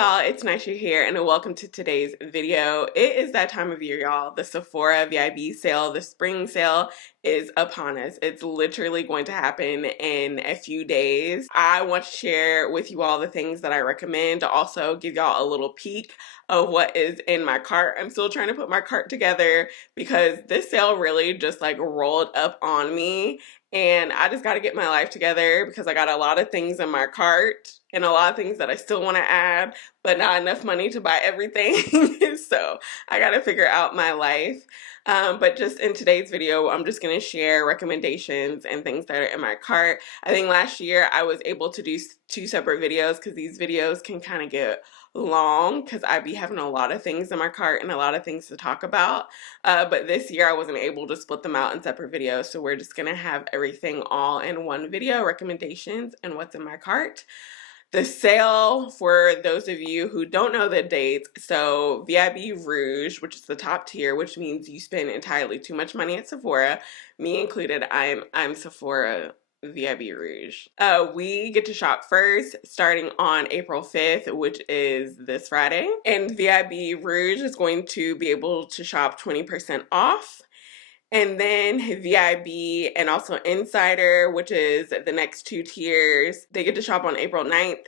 y'all, it's Nisha here and welcome to today's video. It is that time of year, y'all. The Sephora VIB sale, the spring sale is upon us. It's literally going to happen in a few days. I want to share with you all the things that I recommend, also give y'all a little peek of what is in my cart. I'm still trying to put my cart together because this sale really just like rolled up on me. And I just got to get my life together because I got a lot of things in my cart and a lot of things that I still want to add, but not enough money to buy everything. So I got to figure out my life. But just in today's video, I'm just going to share recommendations and things that are in my cart. I think last year I was able to do 2 separate videos because these videos can kind of get long because I be having a lot of things in my cart and a lot of things to talk about. But this year I wasn't able to split them out in separate videos, so we're just gonna have everything all in one video, recommendations and what's in my cart. The sale, for those of you who don't know the dates, so VIB ROUGE, which is the top tier, which means you spend entirely too much money at Sephora, me included. I'm Sephora VIB ROUGE. We get to shop first starting on April 5th, which is this Friday. And VIB ROUGE is going to be able to shop 20% off. And then VIB and also Insider, which is the next 2 tiers, they get to shop on April 9th.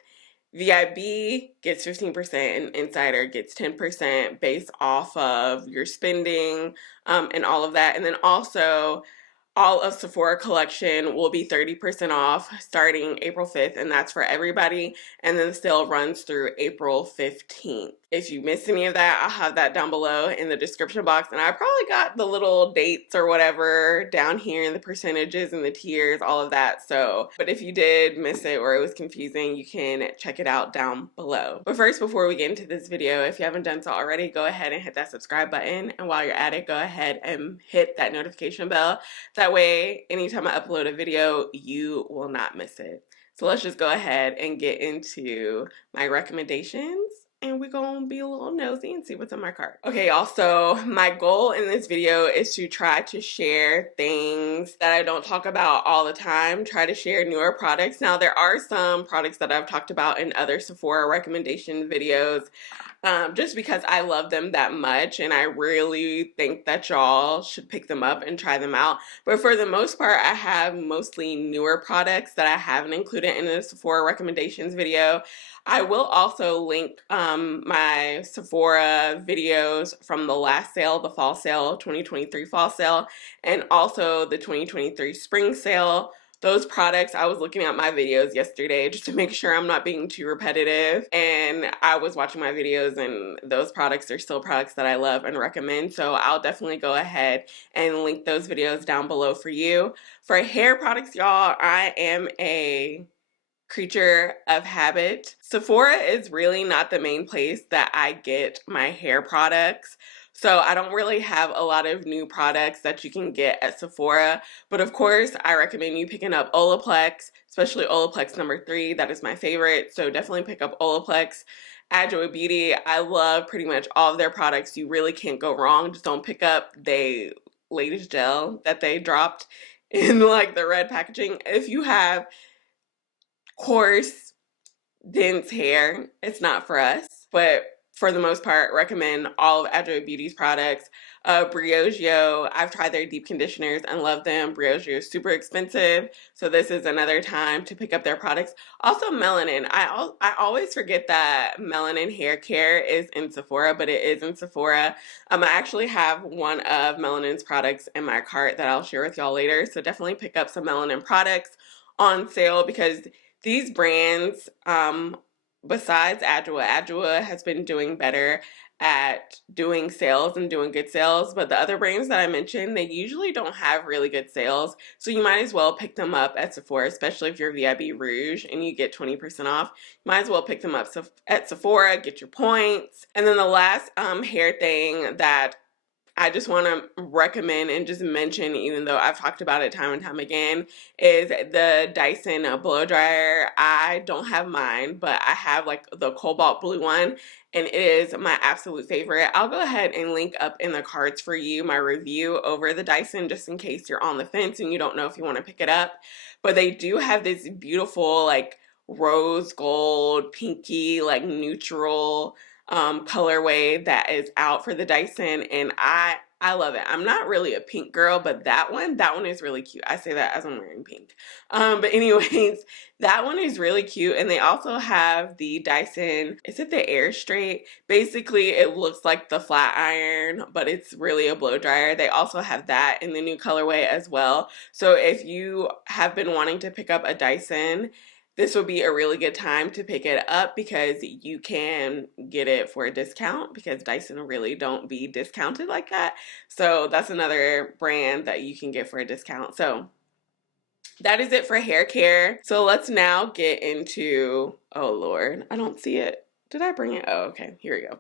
VIB gets 15% and Insider gets 10% based off of your spending and all of that. And then also all of Sephora collection will be 30% off starting April 5th, and that's for everybody. And then the sale runs through April 15th. If you missed any of that, I'll have that down below in the description box. And I probably got the little dates or whatever down here in the percentages and the tiers, all of that. So, but if you did miss it or it was confusing, you can check it out down below. But first, before we get into this video, if you haven't done so already, go ahead and hit that subscribe button. And while you're at it, go ahead and hit that notification bell. That way, anytime I upload a video, you will not miss it. So let's just go ahead and get into my recommendations. And we're gonna be a little nosy and see what's in my cart. Okay, y'all, so my goal in this video is to try to share things that I don't talk about all the time, try to share newer products. Now, there are some products that I've talked about in other Sephora recommendation videos, just because I love them that much and I really think that y'all should pick them up and try them out. But for the most part, I have mostly newer products that I haven't included in the Sephora recommendations video. I will also link my Sephora videos from the last sale, the fall sale, 2023 fall sale, and also the 2023 spring sale. Those products, I was looking at my videos yesterday just to make sure I'm not being too repetitive, and I was watching my videos and those products are still products that I love and recommend, so I'll definitely go ahead and link those videos down below for you. For hair products, y'all, I am a creature of habit. Sephora is really not the main place that I get my hair products. So I don't really have a lot of new products that you can get at Sephora. But of course, I recommend you picking up Olaplex, especially Olaplex number 3. That is my favorite. So definitely pick up Olaplex. XoXo Beauty, I love pretty much all of their products. You really can't go wrong. Just don't pick up the latest gel that they dropped in like the red packaging. If you have coarse, dense hair, it's not for us, but for the most part, recommend all of XoXo Beauty's products. Briogeo, I've tried their deep conditioners and love them. Briogeo is super expensive, so this is another time to pick up their products. Also, Melanin. I always forget that Melanin hair care is in Sephora, but it is in Sephora. I actually have one of Melanin's products in my cart that I'll share with y'all later, so definitely pick up some Melanin products on sale because these brands, besides Adwoa has been doing better at doing sales and doing good sales, but the other brands that I mentioned, they usually don't have really good sales, so you might as well pick them up at Sephora, especially if you're VIB ROUGE and you get 20% off. You might as well pick them up at Sephora, get your points. And then the last hair thing that I just want to recommend and just mention, even though I've talked about it time and time again, is the Dyson blow dryer. I don't have mine, but I have like the cobalt blue one, and it is my absolute favorite. I'll go ahead and link up in the cards for you my review over the Dyson, just in case you're on the fence and you don't know if you want to pick it up. But they do have this beautiful like rose gold, pinky, like neutral colorway that is out for the Dyson, and I love it. I'm not really a pink girl, but that one is really cute. I say that as I'm wearing pink. But anyways, that one is really cute. And they also have the Dyson, is it the Air Straight? Basically, it looks like the flat iron, but it's really a blow dryer. They also have that in the new colorway as well. So if you have been wanting to pick up a Dyson, this would be a really good time to pick it up because you can get it for a discount because Dyson really don't be discounted like that. So that's another brand that you can get for a discount. So that is it for hair care. So let's now get into, oh Lord, I don't see it. Did I bring it? Oh, okay, here we go.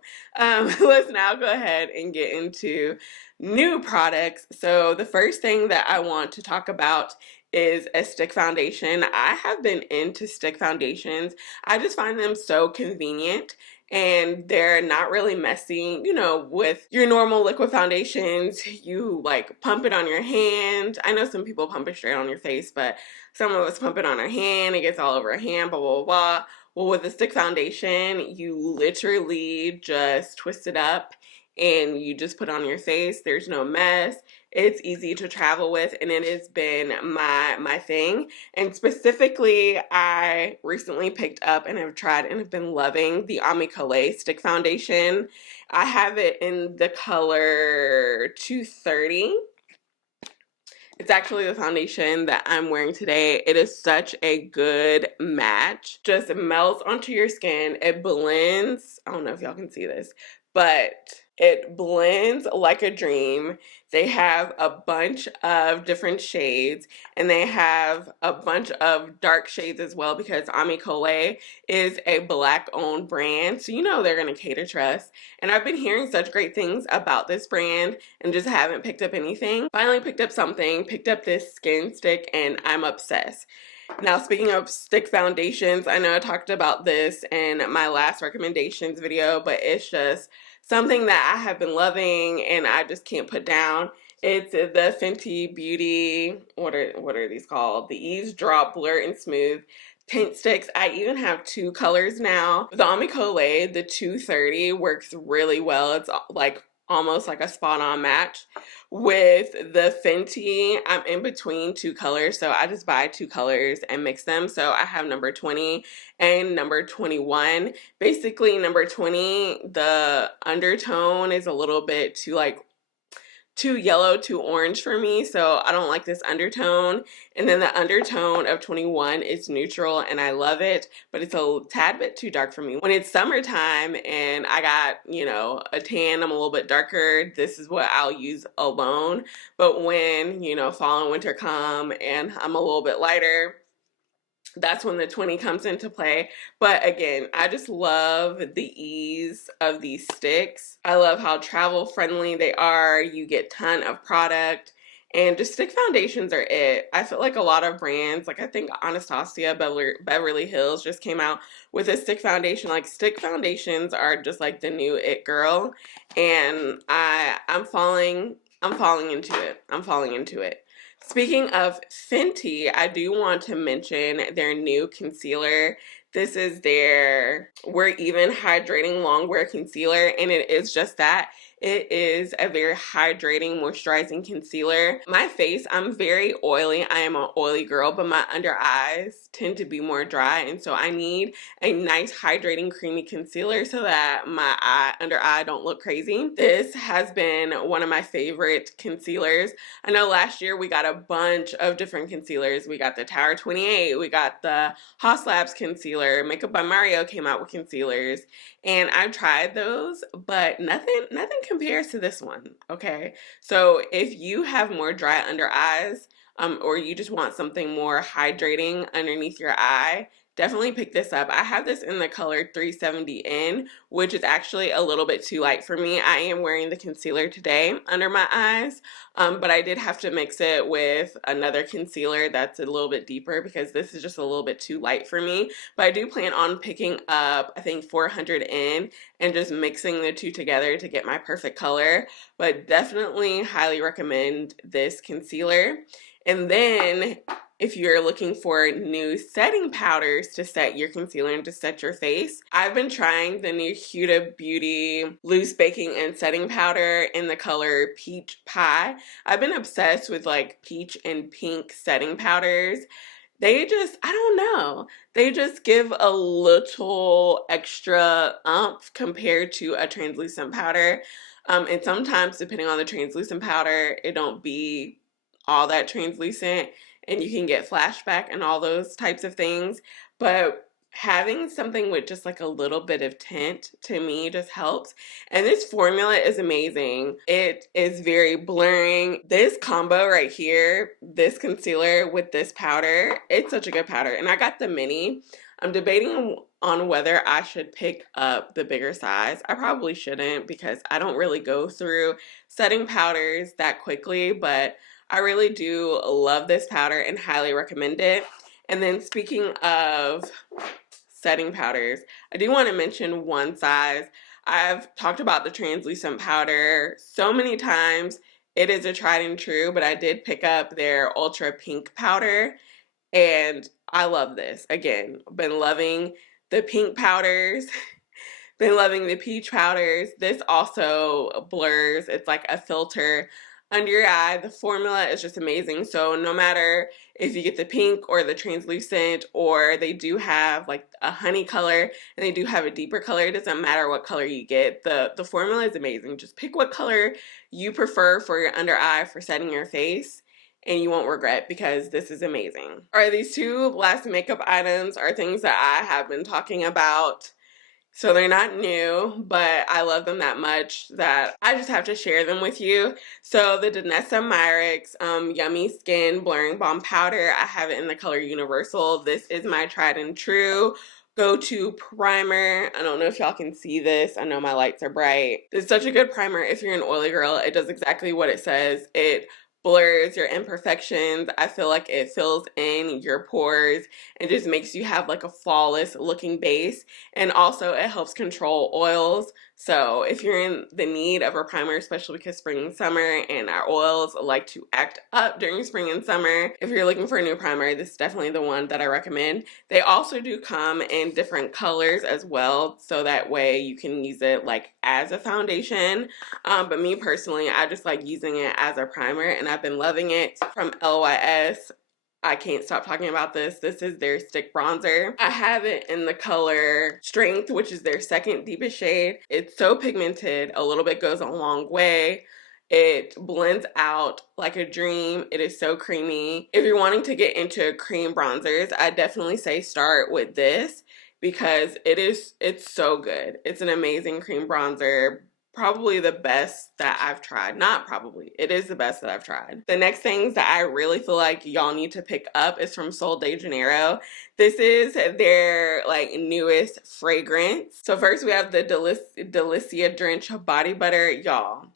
Let's now go ahead and get into new products. So the first thing that I want to talk about is a stick foundation. I have been into stick foundations. I just find them so convenient and they're not really messy. You know, with your normal liquid foundations, you like pump it on your hand. I know some people pump it straight on your face, but some of us pump it on our hand. It gets all over our hand, blah, blah, blah. Well, with a stick foundation, you literally just twist it up and you just put it on your face. There's no mess. It's easy to travel with, and it has been my thing. And specifically, I recently picked up and have tried and have been loving the Amicale Stick Foundation. I have it in the color 230. It's actually the foundation that I'm wearing today. It is such a good match. Just melts onto your skin. It blends. I don't know if y'all can see this, but it blends like a dream. They have a bunch of different shades, and they have a bunch of dark shades as well because Amicale is a Black-owned brand, so you know they're going to cater to us. And I've been hearing such great things about this brand and just haven't picked up anything. Finally picked up something, picked up this skin stick, and I'm obsessed. Now, speaking of stick foundations, I know I talked about this in my last recommendations video, but it's just something that I have been loving and I just can't put down. It's the Fenty Beauty, what are these called? The Ease Drop Blur and Smooth tint sticks. I even have two colors now. The Amicale, the 230, works really well. It's like almost like a spot-on match. With the Fenty, I'm in between two colors, so I just buy two colors and mix them. So I have number 20 and number 21. Basically, number 20, the undertone is a little bit too yellow, too orange for me, so I don't like this undertone. And then the undertone of 21 is neutral and I love it, but it's a tad bit too dark for me. When it's summertime and I got, you know, a tan, I'm a little bit darker, this is what I'll use alone. But when, you know, fall and winter come and I'm a little bit lighter, that's when the 20 comes into play. But again, I just love the ease of these sticks. I love how travel friendly they are. You get a ton of product and just stick foundations are it. I feel like a lot of brands, like I think Anastasia Beverly Hills just came out with a stick foundation. Like stick foundations are just like the new it girl, and I'm falling into it. I'm falling into it. Speaking of Fenty, I do want to mention their new concealer. This is their We're Even Hydrating Longwear Concealer, and it is just that. It is a very hydrating, moisturizing concealer. My face, I'm very oily. I am an oily girl, but my under eyes tend to be more dry, and so I need a nice, hydrating, creamy concealer so that my under eye don't look crazy. This has been one of my favorite concealers. I know last year we got a bunch of different concealers. We got the Tower 28, we got the Haus Labs concealer, Makeup by Mario came out with concealers, and I've tried those, but nothing compares to this one, okay? So if you have more dry under eyes, or you just want something more hydrating underneath your eye, definitely pick this up. I have this in the color 370N, which is actually a little bit too light for me. I am wearing the concealer today under my eyes, but I did have to mix it with another concealer that's a little bit deeper because this is just a little bit too light for me. But I do plan on picking up, I think 400N and just mixing the two together to get my perfect color. But definitely highly recommend this concealer. And then if you're looking for new setting powders to set your concealer and to set your face. I've been trying the new Huda Beauty Loose Baking and Setting Powder in the color Peach Pie. I've been obsessed with like peach and pink setting powders. They just, I don't know, they just give a little extra oomph compared to a translucent powder. And sometimes, depending on the translucent powder, it don't be all that translucent, and you can get flashback and all those types of things. But having something with just like a little bit of tint to me just helps. And this formula is amazing. It is very blurring. This combo right here, this concealer with this powder, it's such a good powder. And I got the mini. I'm debating on whether I should pick up the bigger size. I probably shouldn't because I don't really go through setting powders that quickly, but I really do love this powder and highly recommend it. And then speaking of setting powders, I do want to mention one size. I've talked about the translucent powder so many times. It is a tried and true, but I did pick up their ultra pink powder, and I love this. Again, been loving the pink powders. Been loving the peach powders. This also blurs. It's like a filter under your eye. The formula is just amazing. So no matter if you get the pink or the translucent, or they do have like a honey color and they do have a deeper color, it doesn't matter what color you get. The formula is amazing. Just pick what color you prefer for your under eye for setting your face, and you won't regret, because this is amazing. All right, these two last makeup items are things that I have been talking about. So they're not new, but I love them that much that I just have to share them with you. So the Danessa Myricks Yummy Skin Blurring Balm Powder, I have it in the color Universal. This is my tried and true go-to primer. I don't know if y'all can see this. I know my lights are bright. It's such a good primer if you're an oily girl. It does exactly what it says. It blurs your imperfections. I feel like it fills in your pores and just makes you have like a flawless looking base. And also it helps control oils. So if you're in the need of a primer, especially because spring and summer and our oils like to act up during spring and summer, if you're looking for a new primer, this is definitely the one that I recommend. They also do come in different colors as well, so that way you can use it like as a foundation. But me personally, I just like using it as a primer, and I've been loving it. From LYS, I can't stop talking about this. This is their stick bronzer. I have it in the color Strength, which is their second deepest shade. It's so pigmented. A little bit goes a long way. It blends out like a dream. It is so creamy. If you're wanting to get into cream bronzers, I definitely say start with this, because it's so good. It's an amazing cream bronzer. Probably the best that I've tried. Not probably. It is the best that I've tried. The next things that I really feel like y'all need to pick up is from Sol de Janeiro. This is their like newest fragrance. So first we have the Delicia Drench Body Butter. Y'all,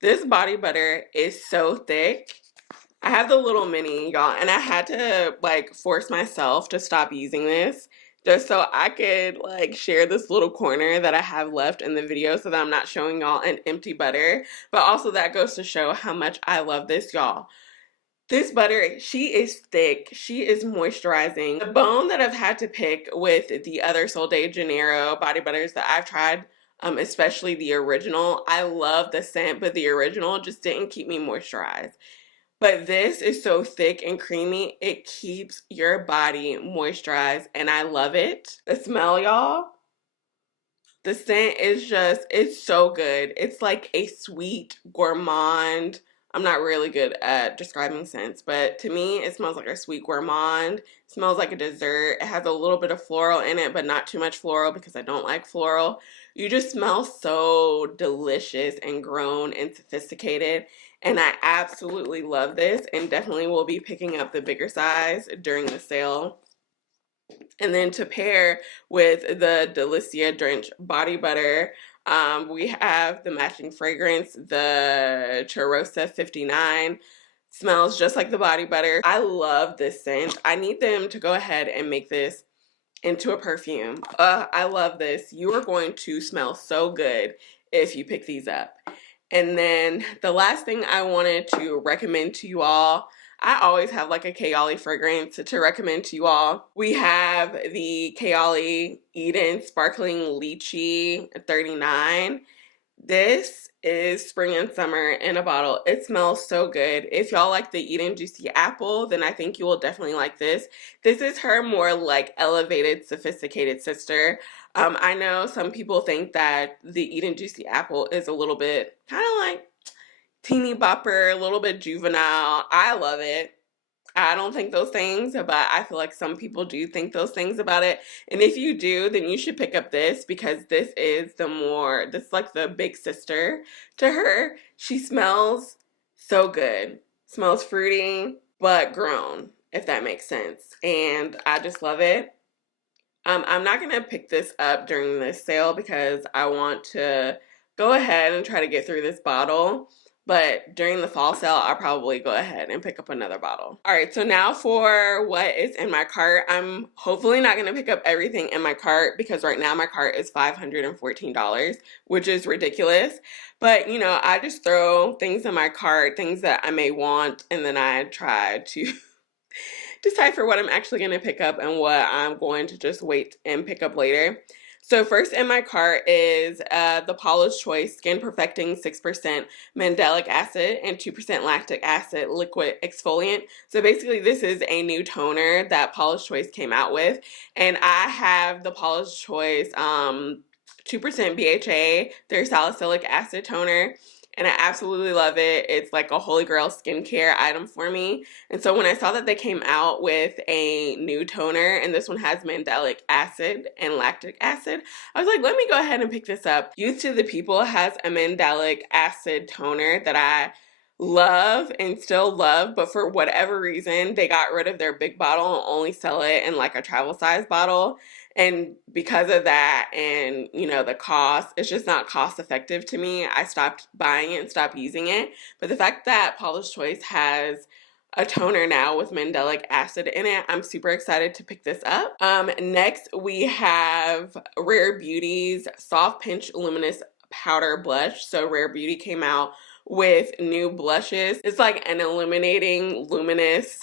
this body butter is so thick. I have the little mini, y'all, and I had to like force myself to stop using this just so I could like share this little corner that I have left in the video, so that I'm not showing y'all an empty butter. But also that goes to show how much I love this, y'all. This butter, she is thick. She is moisturizing. The bone that I've had to pick with the other Sol de Janeiro body butters that I've tried, especially the original, I love the scent, but the original just didn't keep me moisturized. But this is so thick and creamy, it keeps your body moisturized, and I love it. The smell, y'all, the scent is just, it's so good. It's like a sweet gourmand. I'm not really good at describing scents, but to me, it smells like a sweet gourmand. It smells like a dessert. It has a little bit of floral in it, but not too much floral because I don't like floral. You just smell so delicious and grown and sophisticated. And I absolutely love this, and definitely will be picking up the bigger size during the sale. And then to pair with the Delicia Drench Body Butter, we have the matching fragrance, the Cheirosa 59. Smells just like the body butter. I love this scent. I need them to go ahead and make this into a perfume. I love this. You are going to smell so good if you pick these up. And then the last thing I wanted to recommend to you all, I always have like a Kayali fragrance to recommend to you all. We have the Kayali Eden Sparkling Lychee 39. This is spring and summer in a bottle. It smells so good. If y'all like the Eden Juicy Apple, then I think you will definitely like this. This is her more like elevated, sophisticated sister. I know some people think that the Eden Juicy Apple is a little bit kind of like teeny bopper, a little bit juvenile. I love it. I don't think those things, but I feel like some people do think those things about it. And if you do, then you should pick up this because this is this is like the big sister to her. She smells so good. Smells fruity, but grown, if that makes sense. And I just love it. I'm not gonna pick this up during this sale because I want to go ahead and try to get through this bottle. But during the fall sale, I'll probably go ahead and pick up another bottle. All right, so now for what is in my cart. I'm hopefully not gonna pick up everything in my cart because right now my cart is $514, which is ridiculous. But you know, I just throw things in my cart, things that I may want, and then I try to decide for what I'm actually going to pick up and what I'm going to just wait and pick up later. So first in my cart is the Paula's Choice Skin Perfecting 6% Mandelic Acid and 2% Lactic Acid Liquid Exfoliant. So basically this is a new toner that Paula's Choice came out with. And I have the Paula's Choice 2% BHA, their salicylic acid toner. And I absolutely love it. It's like a holy grail skincare item for me. And so when I saw that they came out with a new toner, and this one has mandelic acid and lactic acid, I was like, let me go ahead and pick this up. Youth to the People has a mandelic acid toner that I love and still love, but for whatever reason, they got rid of their big bottle and only sell it in like a travel size bottle. And because of that and, you know, the cost, it's just not cost effective to me. I stopped buying it and stopped using it. But the fact that Paula's Choice has a toner now with mandelic acid in it, I'm super excited to pick this up. Next, we have Rare Beauty's Soft Pinch Luminous Powder Blush. So Rare Beauty came out with new blushes. It's like an illuminating, luminous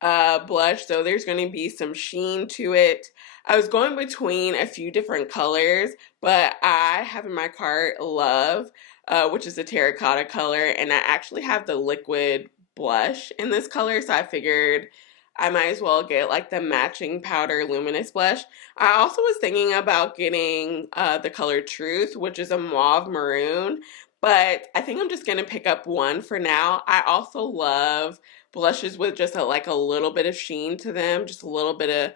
blush, so there's going to be some sheen to it. I was going between a few different colors, but I have in my cart Love, which is a terracotta color, and I actually have the liquid blush in this color, so I figured I might as well get like the matching powder luminous blush. I also was thinking about getting the color Truth, which is a mauve maroon, but I think I'm just going to pick up one for now. I also love blushes with just like a little bit of sheen to them, just a little bit of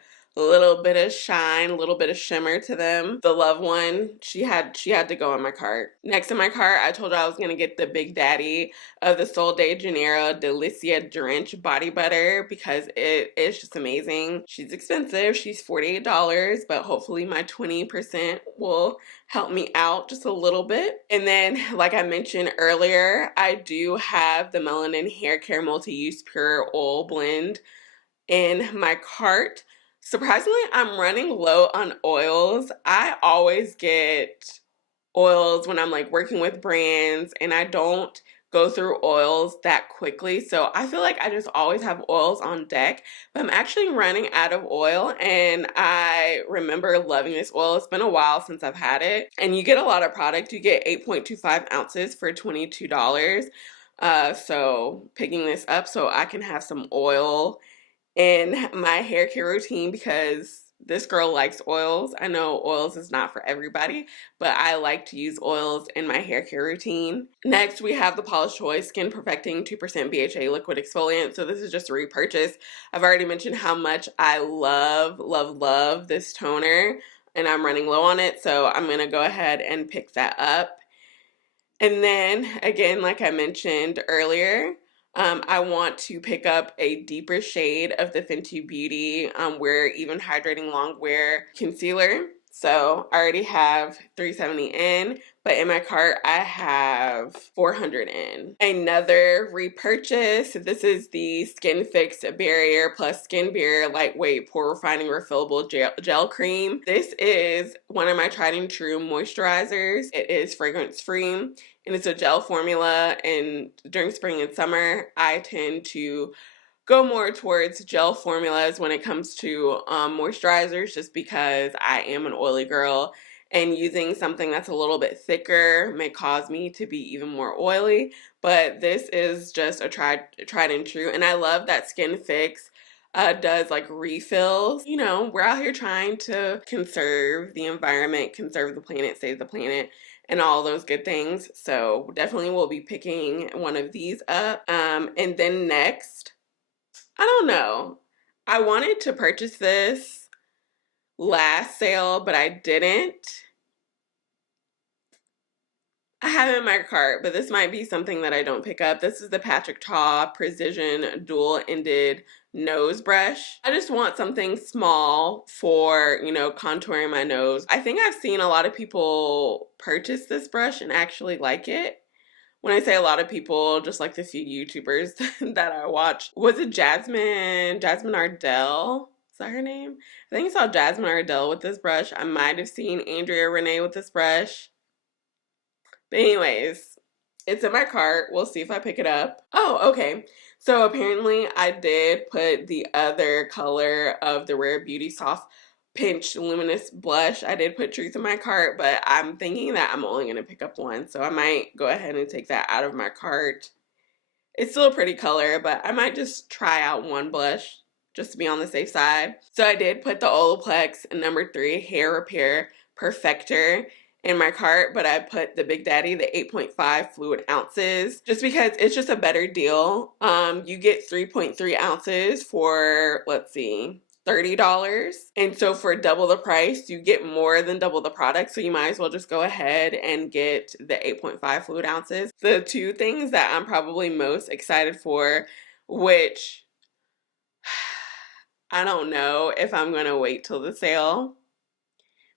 shine, a little bit of shimmer to them. The Love one, she had to go in my cart. Next in my cart, I told you I was gonna get the Big Daddy of the Sol de Janeiro Delicia Drench Body Butter because it is just amazing. She's expensive. She's $48, but hopefully my 20% will help me out just a little bit. And then, like I mentioned earlier, I do have the Melanin Hair Care Multi-Use Pure Oil Blend in my cart. Surprisingly, I'm running low on oils. I always get oils when I'm like working with brands and I don't go through oils that quickly. So I feel like I just always have oils on deck, but I'm actually running out of oil and I remember loving this oil. It's been a while since I've had it and you get a lot of product. You get 8.25 ounces for $22. So picking this up so I can have some oil in my hair care routine because this girl likes oils. I know oils is not for everybody, but I like to use oils in my hair care routine. Next, we have the Paula's Choice Skin Perfecting 2% BHA Liquid Exfoliant. So this is just a repurchase. I've already mentioned how much I love this toner, and I'm running low on it, so I'm going to go ahead and pick that up. And then, again, like I mentioned earlier, I want to pick up a deeper shade of the Fenty Beauty Wear Even Hydrating Long Wear Concealer. So I already have 370 in, but in my cart I have 400 in. Another repurchase. This is the Skin Fix Barrier Plus Skin Barrier Lightweight Pore Refining Refillable Gel Cream. This is one of my tried and true moisturizers. It is fragrance free and it's a gel formula, and during spring and summer I tend to go more towards gel formulas when it comes to moisturizers, just because I am an oily girl and using something that's a little bit thicker may cause me to be even more oily. But this is just a tried and true, and I love that Skin Fix does like refills. You know, we're out here trying to conserve the environment, conserve the planet, save the planet, and all those good things. So definitely we'll be picking one of these up. And then next, I don't know. I wanted to purchase this last sale, but I didn't. I have it in my cart, but this might be something that I don't pick up. This is the Patrick Ta Precision Dual-Ended Nose Brush. I just want something small for, you know, contouring my nose. I think I've seen a lot of people purchase this brush and actually like it. When I say a lot of people, just like the few YouTubers that I watch. Was it Jasmine Ardell? Is that her name? I think I saw Jasmine Ardell with this brush. I might have seen Andrea Renee with this brush. But anyways, it's in my cart. We'll see if I pick it up. Oh, okay. So apparently I did put the other color of the Rare Beauty Soft Pinch Luminous Blush. I did put Truth in my cart, but I'm thinking that I'm only going to pick up one. So I might go ahead and take that out of my cart. It's still a pretty color, but I might just try out one blush just to be on the safe side. So I did put the Olaplex number 3 Hair Repair Perfector in my cart, but I put the Big Daddy, the 8.5 fluid ounces, just because it's just a better deal. You get 3.3 ounces for, let's see, $30. And so for double the price, you get more than double the product. So you might as well just go ahead and get the 8.5 fluid ounces. The two things that I'm probably most excited for, which I don't know if I'm going to wait till the sale.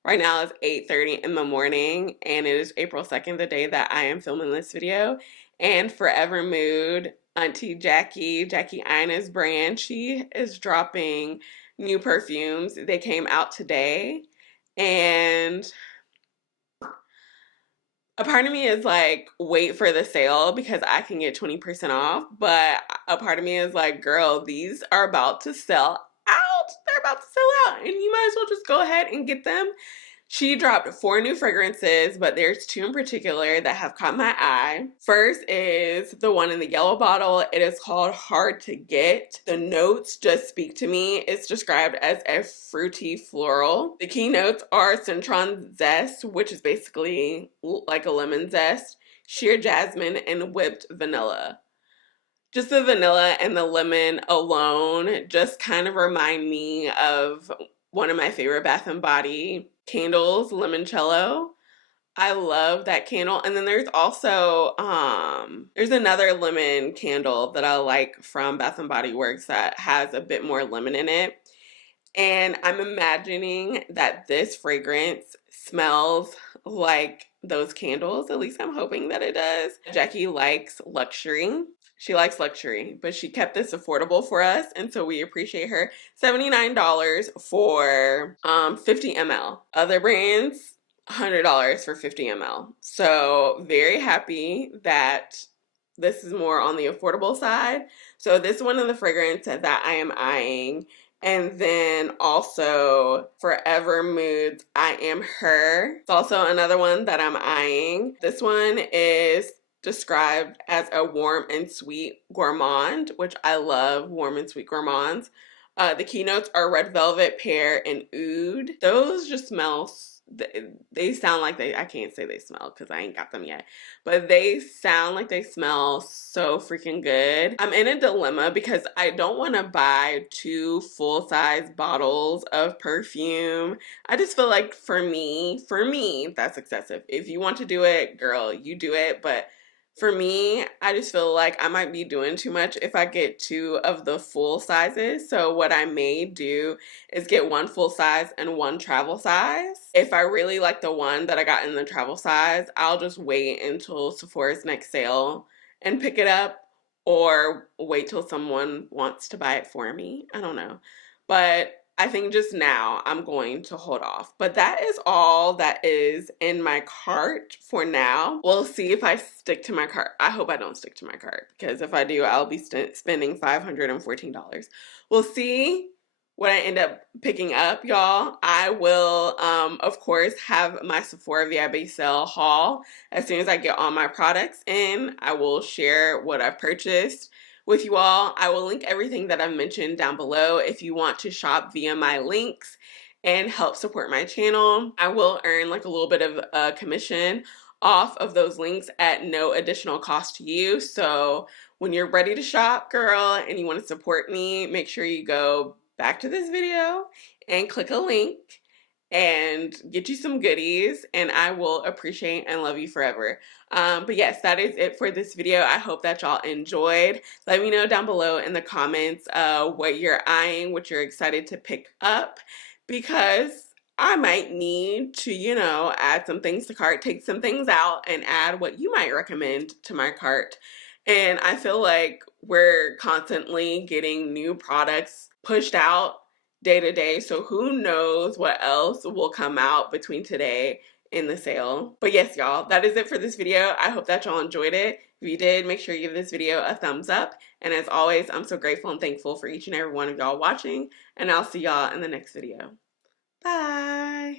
Right now it's 8:30 in the morning, and it is April 2nd, the day that I am filming this video. And Forever Mood, Auntie Jackie Ina's brand, she is dropping new perfumes. They came out today, and a part of me is like, wait for the sale because I can get 20% off. But a part of me is like, girl, these are about to sell out. They're about to sell out, and you might as well just go ahead and get them. She dropped 4 new fragrances, but there's 2 in particular that have caught my eye. First is the one in the yellow bottle. It is called Hard to Get. The notes just speak to me. It's described as a fruity floral. The key notes are citron zest, which is basically like a lemon zest, sheer jasmine, and whipped vanilla. Just the vanilla and the lemon alone just kind of remind me of one of my favorite Bath & Body candles, Limoncello. I love that candle. And then there's also, there's another lemon candle that I like from Bath & Body Works that has a bit more lemon in it. And I'm imagining that this fragrance smells like those candles. At least I'm hoping that it does. Jackie likes luxury. She likes luxury, but she kept this affordable for us, and so we appreciate her. $79 for 50 ml. Other brands, $100 for 50 ml. So very happy that this is more on the affordable side. So this is one of the fragrances that I am eyeing. And then also Forever Moods, I Am Her. It's also another one that I'm eyeing. This one is described as a warm and sweet gourmand, which I love warm and sweet gourmands. The keynotes are red velvet, pear, and oud. Those just smell, they sound like I can't say they smell because I ain't got them yet, but they sound like they smell so freaking good. I'm in a dilemma because I don't want to buy 2 full-size bottles of perfume. I just feel like for me, that's excessive. If you want to do it, girl, you do it, but for me, I just feel like I might be doing too much if I get 2 of the full sizes. So what I may do is get 1 full size and 1 travel size. If I really like the one that I got in the travel size, I'll just wait until Sephora's next sale and pick it up, or wait till someone wants to buy it for me. I don't know. But I think just now I'm going to hold off. But that is all that is in my cart for now. We'll see if I stick to my cart. I hope I don't stick to my cart, because if I do, I'll be spending $514. We'll see what I end up picking up, y'all. I will, of course, have my Sephora VIB sale haul. As soon as I get all my products in, I will share what I've purchased with you all. I will link everything that I've mentioned down below if you want to shop via my links and help support my channel. I will earn like a little bit of a commission off of those links at no additional cost to you. So when you're ready to shop, girl, and you want to support me, make sure you go back to this video and click a link and get you some goodies, and I will appreciate and love you forever. But yes, that is it for this video. I hope that y'all enjoyed. Let me know down below in the comments what you're eyeing, what you're excited to pick up, because I might need to, you know, add some things to cart, take some things out, and add what you might recommend to my cart. And I feel like we're constantly getting new products pushed out day to day, so who knows what else will come out between today and the sale. But yes, y'all, that is it for this video. I hope that y'all enjoyed it. If you did, make sure you give this video a thumbs up. And as always, I'm so grateful and thankful for each and every one of y'all watching, and I'll see y'all in the next video. Bye!